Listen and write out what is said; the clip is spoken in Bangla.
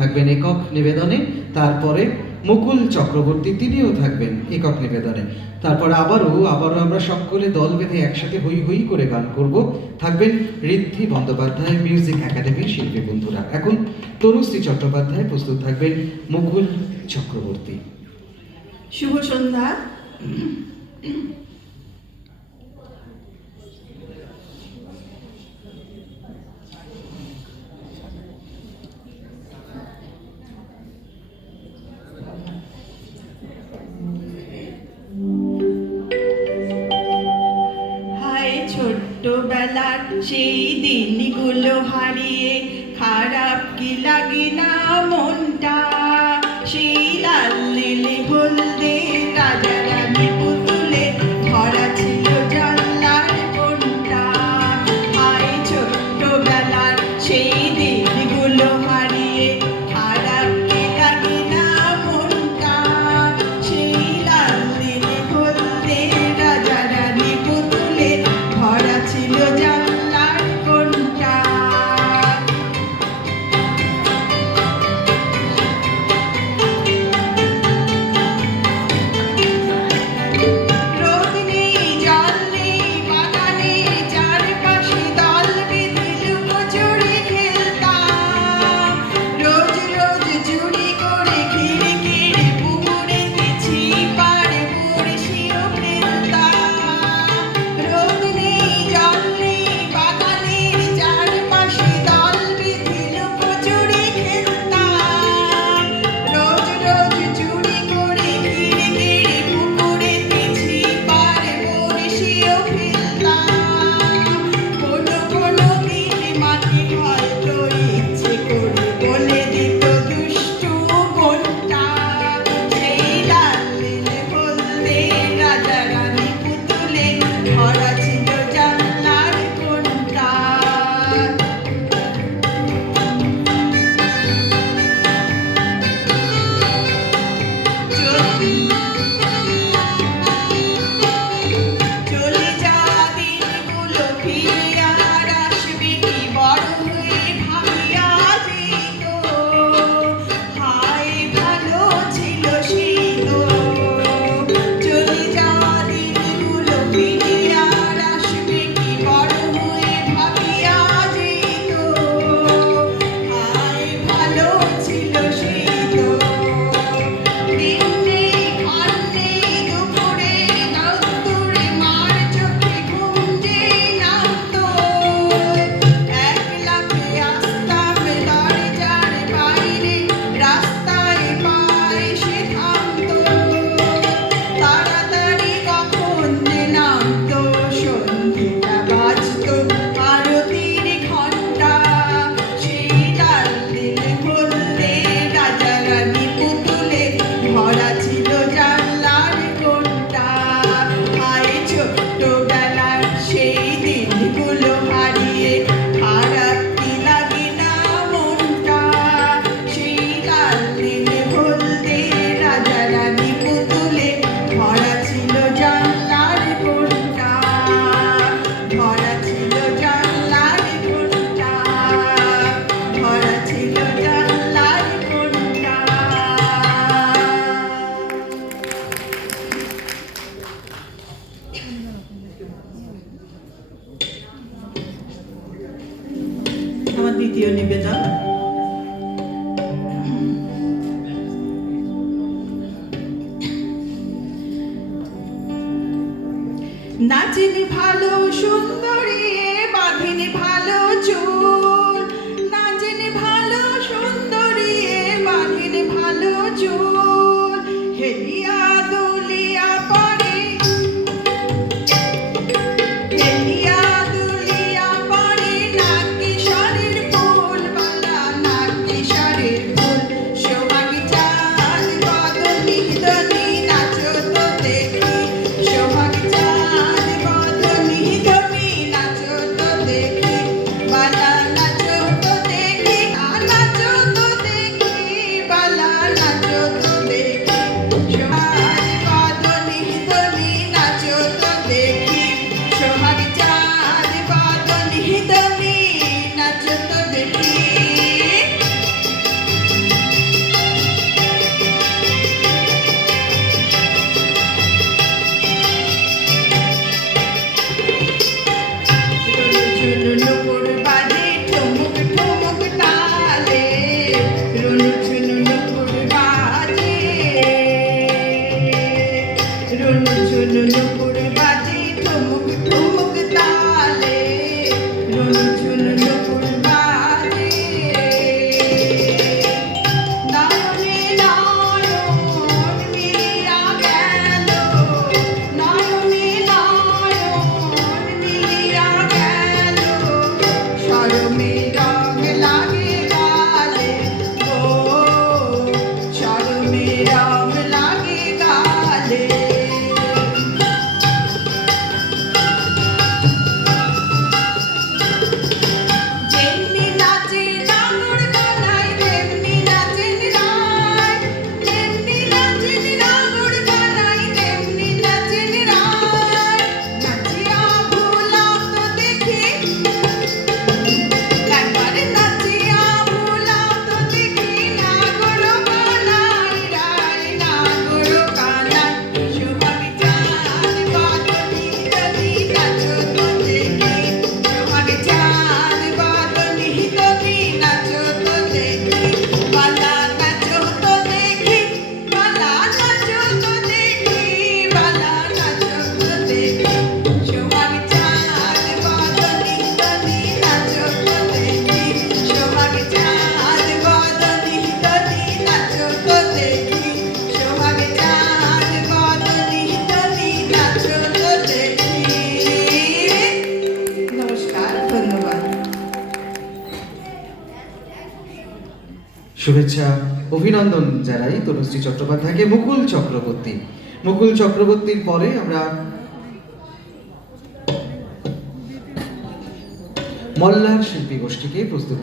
থাকবেন একক নিবেদনে, তারপরে মুকুল চক্রবর্তী তিনিও থাকবেন একক নিবেদনে, তারপরে আবারও আমরা সকলে দল বেঁধে একসাথে হই হই করে গান করব। থাকবেন ঋদ্ধি বন্দ্যোপাধ্যায় মিউজিক একাডেমির শিল্পী বন্ধুরা। এখন তনুশ্রী চট্টোপাধ্যায় প্রস্তুত থাকবেন মুকুল চক্রবর্তী। শুভ সন্ধ্যা। ছোট্টবেলার সেই দিনগুলো হারিয়ে খারাপ কি লাগে না মনটা, সেই লাল নীলে হলদে রাজা রানী পুতুলে ভরা ছিল জানলার কোণটা। হায় ছোট্টবেলার সেই দিনগুলো হারিয়ে খারাপ কি লাগে না মনটা, সেই লাল নীলে হলদে রাজা রানী পুতুলে ভরা ছিল জানলার কোণটা। রোদ নেই জল নেই বাগানের চারপাশে দল বেঁধে লুকোচুরি খেলতাম, রোজ রোজ চুরি করে ঘিরে ঘিরে পুকুরেতে ছিপার বড়শিও ফেলতাম। রোদ নেই জল নেই বাগানের চারপাশে দল বেঁধে লুকোচুরি খেলতাম, রোজ রোজ চুরি করে ঘিরে ঘিরে পুকুরেতে ছিপার বড়শিও ফেলতাম। কোনো কোনো দিন মাকে হয়তো ইচ্ছে করে বলে দিত দুষ্টু বোনটা, সেই লাল নীলে হলদে রাজা রানী পুতুলে ভরা ছিল জানলার কোণটা। চলে যাওয়া দিনগুলো ফিরে আর আসবে কি বড় হয়ে ভাবিয়া যেত, হায় ভালো ছিল সেই তো। চলে যাওয়া দিনগুলো ফিরে আর আসবে কি বড় হয়ে ভাবিয়া যেত, হায় ভালো ছিল সেই তো। দিন নেই খান নেই দুপুরে রোদ্দুরে মার চোখে ঘুম যেই নামতো, একলা পেয়ে আসতাম দরজার বাইরে রাস্তায় পা এসে থামতো, তাড়াতাড়ি কখন যে নামতো সন্ধ্যেটা বাজতো আরতির ঘণ্টা, সেই লাল নীলে হলদে রাজা রানী পুতুলে ভরা ছিল জানলার কোণটা। হায় ছোট্টবেলার সেই দিনগুলো হারিয়ে খারাপ কি লাগে না মনটা, সেই লাল নীলে হলদে রাজা রানী পুতুলে ভরা ছিল জানলার কোণটা, ভরা ছিল জানলার কোণটা, ভরা ছিল জানলার কোণটা। আমার দ্বিতীয় নিবেদন। নাচেনি ভালো সুন্দরী বাঁধেনি ভালো চুল, নাচেনি ভালো সুন্দরী বাঁধেনি ভালো চুল, হেলিয়া দুলিয়া পরে হেলিয়া দুলিয়া পরে নাক কিশোরের ফুল বালা, নাক কিশোরের ফুল। সোহাগ চাঁদ বদনি দনি নাচো তো দেখি, সোহাগ চাঁদ বদনি দনি শুভেচ্ছা অভিনন্দন জানাই তনুশ্রী চট্টোপাধ্যায়কে। মুকুল চক্রবর্তী, মুকুল চক্রবর্তীর পরে আমরা মল্লার শিল্পী গোষ্ঠীকে প্রস্তুত